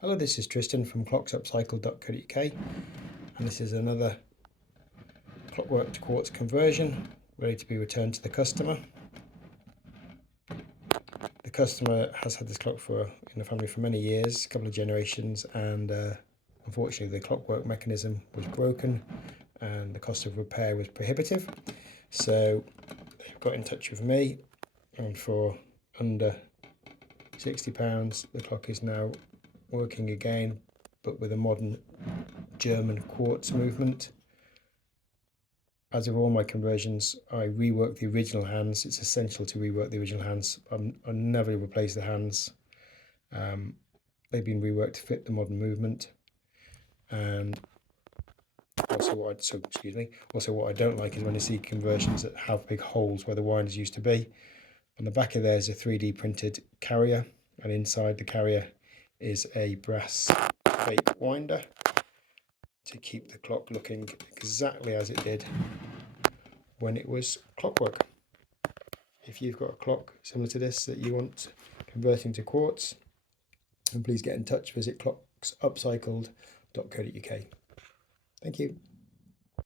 Hello, this is Tristan from clocksupcycle.co.uk, and this is another clockwork to quartz conversion ready to be returned to the customer. The customer has had this clock in the family for many years, a couple of generations, and unfortunately the clockwork mechanism was broken and the cost of repair was prohibitive. So they've got in touch with me, and for under £60 the clock is now working again, but with a modern German quartz movement. As with all my conversions, I rework the original hands. It's essential to rework the original hands. I never replace the hands. They've been reworked to fit the modern movement. And also what I don't like is when I see conversions that have big holes where the winders used to be. On the back of there is a 3D printed carrier, and inside the carrier is a brass fake winder to keep the clock looking exactly as it did when it was clockwork. If you've got a clock similar to this that you want converting to quartz, then please get in touch. Visit clocksupcycled.co.uk. Thank you.